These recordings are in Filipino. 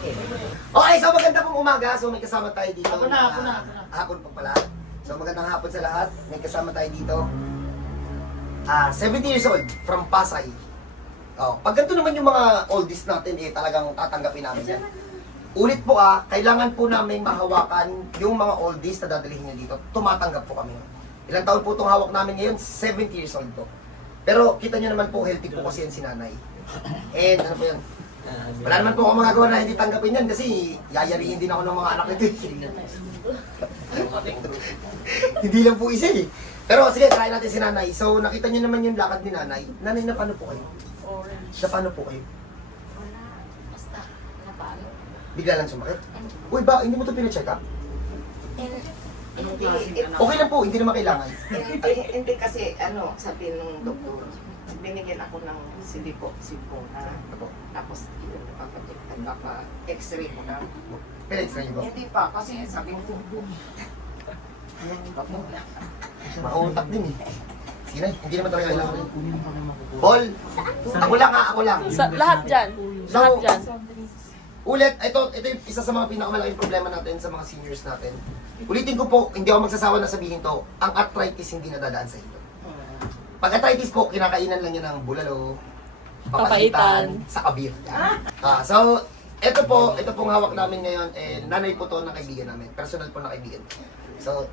Okay, so maganda pong umaga. So may kasama tayo dito. Ako na, ako na, ako na. Hapon pa pala. So magandang hapon sa lahat. May kasama tayo dito. Ah, 70 years old from Pasay. Oh, pag ganito naman yung mga oldies natin eh talagang tatanggapin namin yan. Ulit po ah, kailangan po namin mahawakan yung mga oldies na dadalhin niyo dito. Tumatanggap po kami. Ilang taon po itong hawak namin ngayon? 70 years old po. Pero kita niyo naman po, healthy po kasi yan si nanay. And ano po yan? Wala naman po ako magagawa na hindi tanggapin yan kasi yayariin din ako ng mga anak nito. hindi lang po isa eh. Pero sige, try natin si nanay. So nakita niyo naman yung lakad ni nanay. Nanay, na paano po kayo? Na paano po kayo? Wala. Basta, napalo. Bigla lang sumakit? Uy ba, hindi mo ito pinacheck up? Hindi, Okay lang po, hindi naman kailangan. hindi, hindi kasi, ano, sabi ng doktor, binigyan ako ng silipo, sipo na, Apo, tapos yun, napapacheck, nagpapa-x-ray ko na. Pina-extra niyo ba? Hindi pa, kasi sabi ko, Mautak din eh. Sige na, hindi naman talaga kailangan. Paul, ako lang ha, ako lang. Sa, lahat dyan. Lahat So, dyan. Ulit, ito, ito yung isa sa mga pinakamalaking problema natin sa mga seniors natin. Ulitin ko po, hindi ako magsasawa na sabihin to, ang arthritis hindi nadadaan sa ito. Pag arthritis po, kinakainan lang yan ng bulalo, papaitan, sa kabir. Ah, so, ito po, ito pong hawak namin ngayon, eh, nanay po to ng kaibigan namin, personal po na kaibigan. So,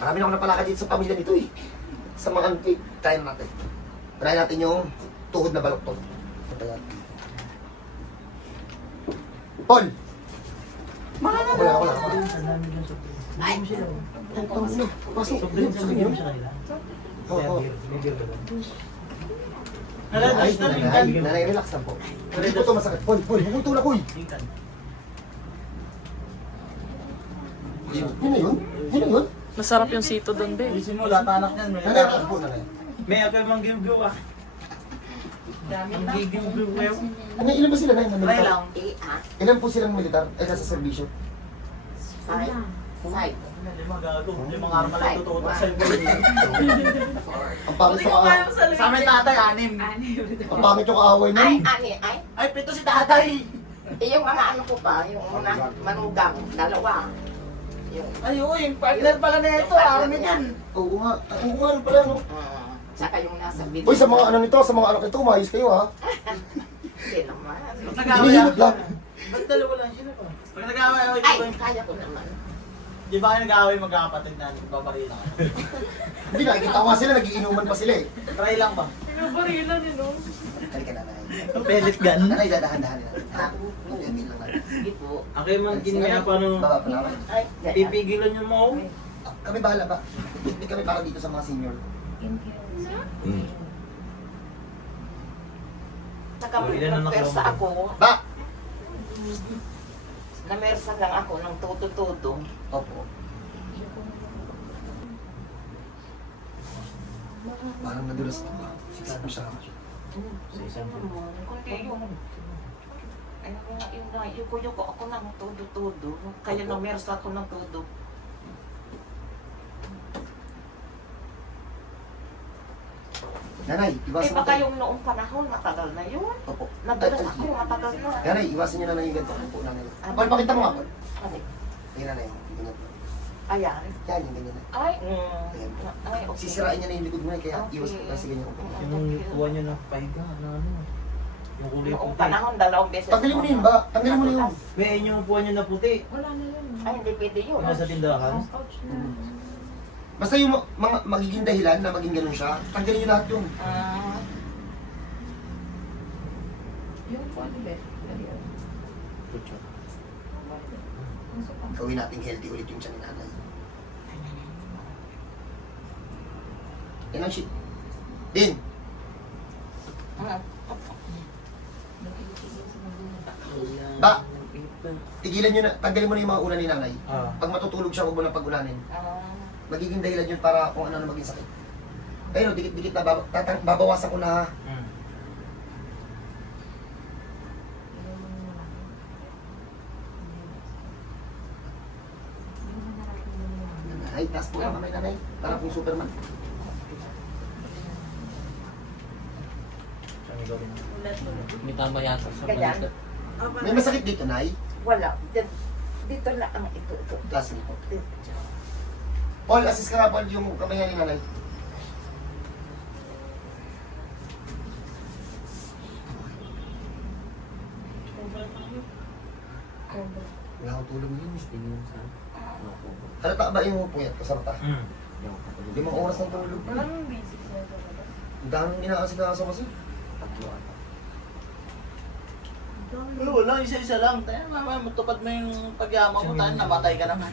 marami na ako napalakad dito sa pamilya nito eh. Sa mga auntie, try natin. Try natin yung tuhod na baloktot. Ito yan. Paul! Wala, wala, wala. Ay! Ano? Pasok. Yun, sa kanya. Oo, oo. Nanay, nanay, nanay, relax lang po. Hindi po ito masakit. Paul, Paul, huwag tulak, uy! Yun na yun? Yun na yun? Masarap yung sito doon, be. Isin mo, lahat anak niyan. May Nanay, relax po, nanay. May ako yung mang-give-give ah. Mang-give-give kayo. Ano, ilan ba sila na yung militar? lang. eh, ah, Ilan po silang militar? Eh, nasa servisyo. five, five, Lima gago. Limang totoo sa iyo. Ang pangit yung kaaway. Sa amin tatay, anim. Ang pangit yung kaaway ay, nun. ani, ay, Ay, pito si tatay. eh, yung mga ano ko pa, yung mga manugang, dalawa. Yung, Ay, uy, partner pala na ito. Army yan. Oo nga. Oo nga, pala, no? Tsaka yung nasa video. Uy, sa mga ano nito, sa mga anak nito, umayos kayo, ha? Hindi naman. Pag nag-away Hinihilot lang. Ba't dalawa lang sila pa? Pag nag-away, away Ay, ko. kaya ko naman. Di ba kayo nag-away magkakapatid na babarila ka? Hindi, ko nga sila, nagiinuman pa sila, eh. Try lang ba? Pinabarilan yun, no? Halika na, nanay. Pellet gun? Nanay, dadahan-dahanin natin. Ha? Hindi lang natin. Sige po. Ako yung man ginaya pa nung Baba pa naman. Ay, pipigilan yung mo. Ah, Kami bahala ba? Hindi kami para dito sa mga senior. Namersa nakuha ako, Ba? namersa lang ako ng tuto-tuto. Opo. Parang nadulas ito. Siksik mo siya. Sa isang Kundi yung, ano nga, yung, yung, yung, yung, ako ng tudo-tudo. Kaya namersa ako ng tudo. Nanay, Eh iwasan baka mo. yung noong panahon, matagal na yun. Opo. Nadulas Ay, ako, matagal na. Nanay, iwasan niyo nanay yung ganito. Opo, nanay. Paul, pakita mo nga, Paul. Ay, Ayun, nanay. Ganyan. Ayan. Yan, yung ganyan. Ay, mm, ay, okay. Sisirain niya na yung likod mo na, kaya Okay. iwas ko kasi ganyan. Yung tuwa niya na pahiga, ano ano. Yung kulay Noong puti. panahon, dalawang beses. Tanggalin mo na yun ba? Tanggalin mo na yun. May yung upuan niya na puti. Ay, hindi pwede yun. Yung nasa tindahan. Basta yung mga magiging dahilan na maging ganun siya, tanggalin niyo lahat yun. Ah, Pucho. Gawin natin healthy ulit yung tiyan ni nanay. Yan ang shit. Din, ah. Ba, tigilan nyo na, tanggalin mo na yung mga una ni nanay. Ah. Pag matutulog siya, huwag mo na pag-ulanin. Ah, Magiging dahilan yun para kung ano na maging sakit. Pero dikit-dikit na, bab- tatang, babawasan ko na ha. Mm. Nanay, taas po lang kamay nanay. Para pong Superman. Saan yung gawin? May tama yata sa Ganyan? balikat. May masakit dito, nay. wala. Dito, dito lang ang ito. ito. Taas mo po. Dito. Paul, assist ka nga, Paul, yung kamay nga ni nanay. Wala akong tulog yun. Halata ba yung puyat ko sa mata? Mm. Limang oras ng tulog. Walang basic sa ito. Ang daming inaasikaso kasi. Wala, wala, isa-isa lang. Tayo, mama, matupad mo yung pagyama mo, tayo, namatay ka naman.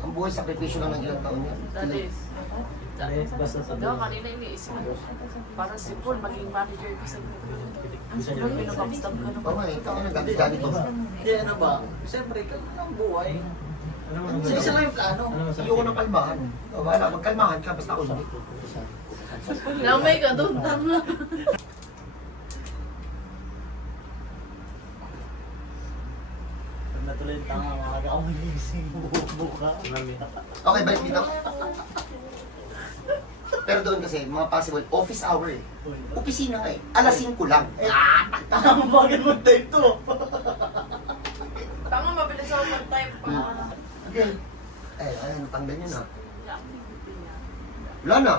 Ang buhay, sakripisyo lang ng ilang taon yan. That is. Basta sa Daw, kanina iniisip ko. Para si Paul, maging manager ko sa Ang pinapag-stab ka Oo nga eh, kaya nang ganito. Hindi, ano ba? Siyempre, ganun ang buhay. Ano mo Isa-isa lang yung plano. Ano? Ayoko ng kalmahan. Wala, magkalmahan ka, basta ako. Namay ka doon, tama. Pag natuloy yung tanga, maaga ako magising, buka. Nami. Okay, balik dito. Pero doon kasi, mga possible, office hour eh. Opisina nga eh. Alas 5 lang. Ah! Mo bagay mo tape to. Tama, mabilis ako mag-type pa. Okay. Eh, ay, natanggal yun ah. Wala na.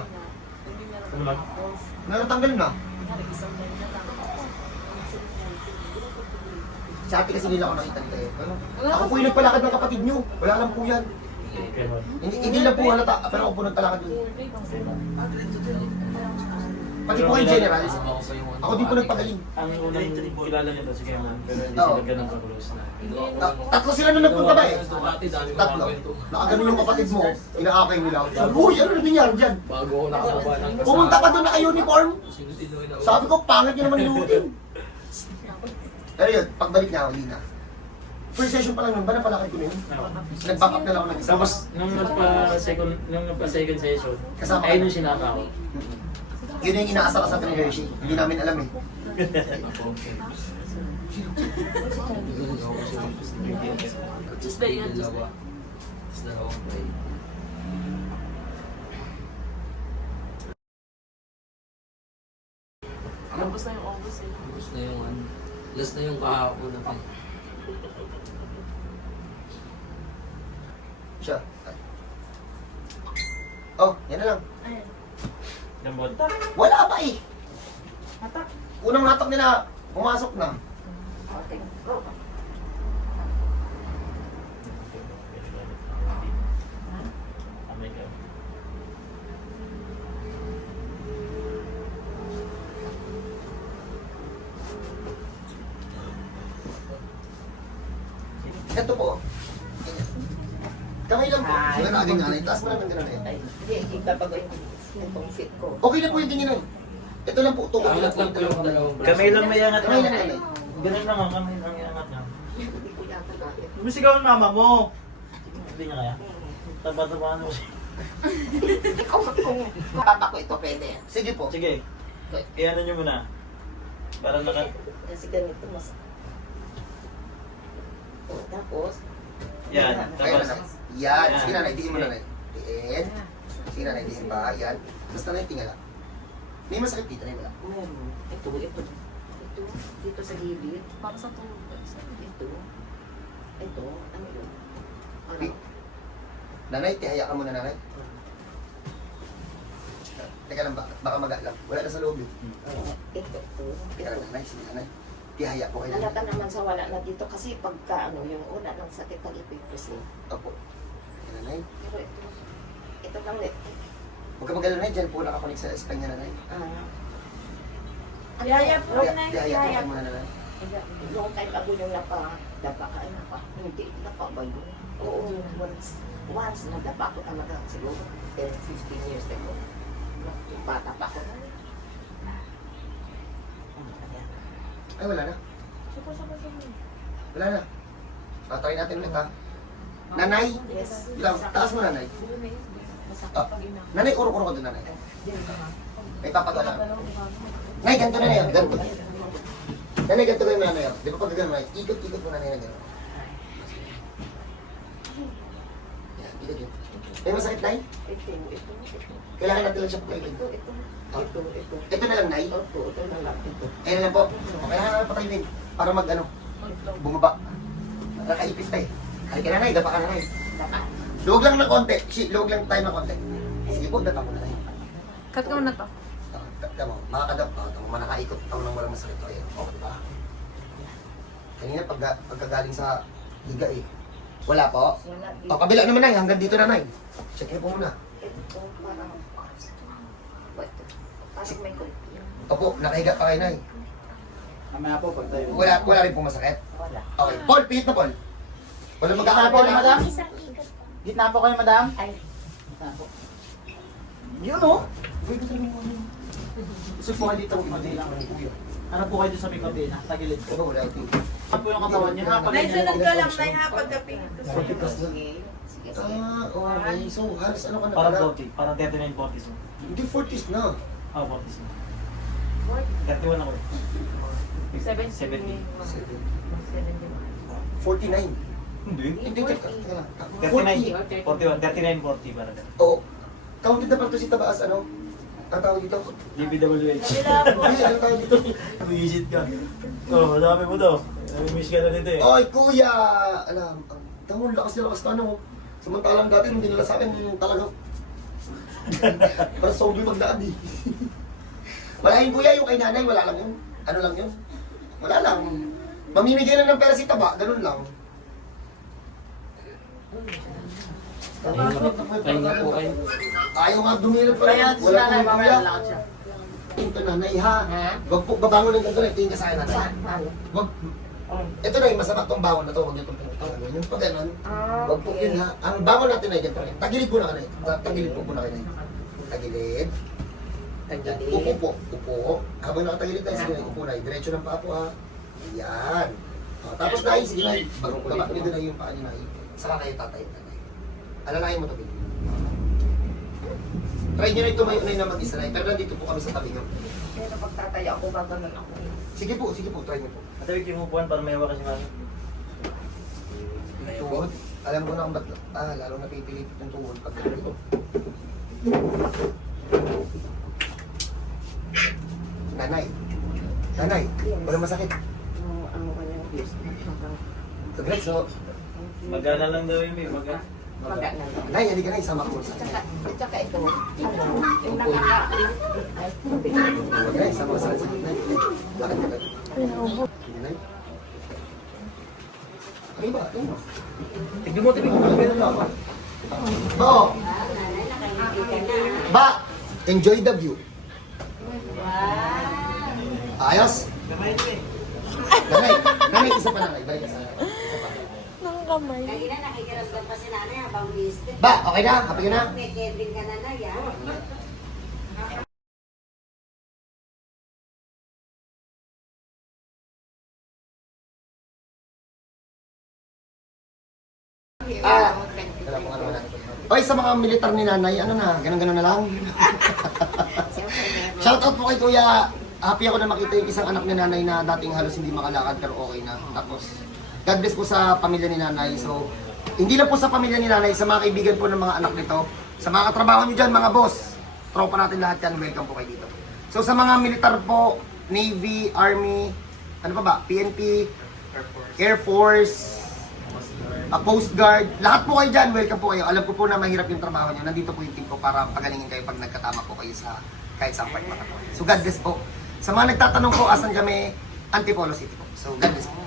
Ano mag? Natanggal na. Sa ate kasi nila ako nakita nila eh. Ano? Ako po yung nagpalakad ng kapatid nyo. Wala lang po yan. Hindi, hindi lang po halata, pero ako po nagpalakad yun. Pati po kayo general, Ako din po nagpagaling. ang unang kilala niya to si Kevin, pero hindi Oo. sila ganun ka-close na. Ta- tatlo sila nung nagpunta ba eh? Tatlo. Nakaganon yung kapatid mo, inaakay nila. Sabi, uy, ano na nangyari dyan? Bago ako ng kasama. Pumunta pa doon na ako. Sabi ko, pangit nyo naman nilutin. Pero yun, pagbalik na ako, hindi na. First session pa lang nun, ba napalakad ko na yun? Nag-back up na lang ako ng isa. Tapos, nung nagpa-second, nung nagpa-second session, Kasama ka ayun na. yung sinakaw. Yun yung inaasar sa ni Hershey. Hindi namin alam eh. Tuesday yan, Tuesday. Tapos na yung August eh. Tapos na yung ano. Last na yung kahapon na pa. Siya. Oh, yan na lang. Lambot. Wala pa eh. Unang hatak nila, pumasok na. Okay. Go. Sila na agad nga na. Taas mo lang ng gano'n eh. Ay, hindi, ibabagoy ko itong fit ko. Okay lang po yung tingin nun. Ito lang po, tukod lang po. lang. Kamay lang may angat Kamay lang kamay. Ganun lang ang kamay lang angat yata dati. Bumisigawan mama mo. Hindi niya kaya. Taba-tabaan mo siya. Ikaw kung baba ko ito pwede. Sige po. Sige. Iyan niyo muna. Para naka... Kasi ganito mas... O, tapos, Yan. Tapos, na. Yan. Sige na, naitiin mo na na. Tiin. Sige na, naitiin pa. Yan. Basta na tingala. May masakit dito na wala. meron. Ito, ito. Ito, dito sa gilid. Para sa tulog. Ito. Ito, ano yun? Ano? Nanay, tihaya ka muna nanay. Teka lang, baka, baka mag-alam. Wala na sa loob yun. Ito, ito. Teka lang nanay, sige nanay. Tihaya po kayo. Halata naman sa wala na dito kasi pagka ano yung una ng sakit ng ipipis eh. Opo. Teka nanay. Pero ito, ito lang eh. Huwag ka mag-alala nanay, dyan po nakakunik sa Espanya nanay. Ah, Yaya po, Tihaya po yaya kayo muna nanay. long time ago yung napa, dapa ka, ay napa, hindi, napa ba yun? Oo, once, once na dapa ko talaga, siguro 10, 15 years ago. Bata pa ako. Ayan. Ay, wala na. Wala na. Patry natin ulit ha. Nanay, Yes. taas mo nanay. Ah, nanay, kuro-kuro ko din nanay. May papagala. Nay, ganito na yan. Ganito. Nanay, ganito yung nanay. Di ba pag nanay? Ikot-ikot mo nanay na gano'n. Yan, ikot yun. May masakit, nay? Ito, ito, ito. Kailangan natin lang siya pagkaibin. Ito, ito. Ito, ito. Ito na lang, nay. Opo, ito na lang. Ito. Ayun na lang po. Kailangan na patayin para mag ano, bumaba. Nakaipit tayo. Halika na nay, dapa ka na nay. Dapa. Luwag lang ng konti. Si, luwag lang tayo ng konti. Sige po, dapa mo na nay. Cut ko na to. Oh, mo, makakadap. Oh, tama, manakaikot ako nang walang masakit. Ayun, oh, diba? Kanina pag, pagkagaling sa higa eh. Wala po. Wala. O, kabila naman nay, hanggang dito na nay. Check niyo po muna. Ito, parang... Ito. Parang may kulpi. Opo, nakahiga pa kayo nay. Mamaya po, pag tayo. Wala, wala rin po masakit. Wala. Okay, Paul, pihit na Paul. Wala Gitna po magkakapit kayo, madam? Gitna po kayo, madam? Ay, Gitna po. Yun o. Gusto po kayo dito kung kabila. Ano po kayo sa may kabila? Tagilid po. Ano, wala ito. Ano po yung katawan niyo? Ha? Pag Nay, ganyan. sunod ka lang, Nay, ha, pagkapingin ko sa'yo. Forty plus na. sige. Ah, okay. So, halos ano ka na Parang pala? 40, parang 39, 40 so. Hindi 40s na. Ah, 40 so. 31 ako. 70. 70. 49. Hindi. Hindi, teka, teka lang. 39, 41, 39, 40 parang ganun. Oo. Counted na pala to si Tabaas, ano? Ang tawag dito? DPWH. Hindi, ano tawag dito? Visit ka. Oh, madami mo daw. Nami-miss ka na dito eh. Oy, kuya! Alam, ang tangon, lakas nila lakas tanong. Samantalang dati, hindi nila sa akin talaga. Parang zombie magdaan eh. wala yun kuya, yung kay nanay, wala lang yun. Ano lang yun? Wala lang. Mamimigay na ng pera si Taba, ganun lang. Pahinga po kayo. Ayaw nga dumilip pa Kaya Wala nanay, pong mamaya kuya. lalakad siya. Ito nanay ha. Ha? Wag po babangon ng na tingin ka sa akin. Saan? Ano? Wag. Oh. Ito na yung masama tong bangon na to. Wag niyo itong pinagtangan. Yung pag ganun. Ah, Wag po yun ha. Ang bangon natin ay ganito rin. Tagilid po na kanay. Tagilid po po na kanay. Tagilid. Tagilid. Upo po. Upo. Habang nakatagilid tayo, sige na. Upo na. Diretso ng paa po ha. Ayan. O, tapos na sige na. Baba na yung paa niyo na. Saka kayo tatay. tatay. Alalahin mo to, Bill. Try nyo na na yun na mag-isa na. Pero nandito po kami sa tabi nyo. Pero pagtataya ako, gaganon ako. Sige po, sige po, try nyo po. Matawid yung upuan para may hawakan si mami. Tuhod. Alam ko na kung ba't, ah, lalo napipilipit yung tuhod pag ganito. Nanay. Nanay, wala masakit. Ang ano ka niya, yes. Congrats, so. Magana lang daw yun eh. Maga. Maga na lang. Nay, halika na, isama ko sa Tsaka, tsaka ito, ano, yung nakaka... Halika na, isama ko sa sa Nay, Nay, lakad ka tayo. Nay. Ay ba, ay ba? Tignan mo, tignan mo. Ganun lang ako. Ba, ba, enjoy the view. Ayos? Nanay, nanay, isa pa nanay. Balik ka sa isa pa. Kanina nakikiramdam pa si nanay habang listed. Ba, okay na? Happy ka na? May Kevin ka na na yan. Ah, wala po ano na. Okay, sa mga militar ni nanay, ano na, ganun-ganun na lang. Shoutout po kay Kuya. Happy ako na makita yung isang anak ni nanay na dating halos hindi makalakad pero okay na. Tapos, God bless po sa pamilya ni nanay. So, hindi lang po sa pamilya ni nanay, sa mga kaibigan po ng mga anak nito, sa mga katrabaho nyo dyan, mga boss, tropa natin lahat yan, welcome po kayo dito. So, sa mga militar po, Navy, Army, ano pa ba, PNP, Air Force, a Coast Guard, lahat po kayo dyan, welcome po kayo. Alam ko po na mahirap yung trabaho nyo. Nandito po yung team ko para pagalingin kayo pag nagkatama po kayo sa kahit saan part makatawa. So God bless po. Sa mga nagtatanong po, asan kami, Antipolo City po. So God bless po.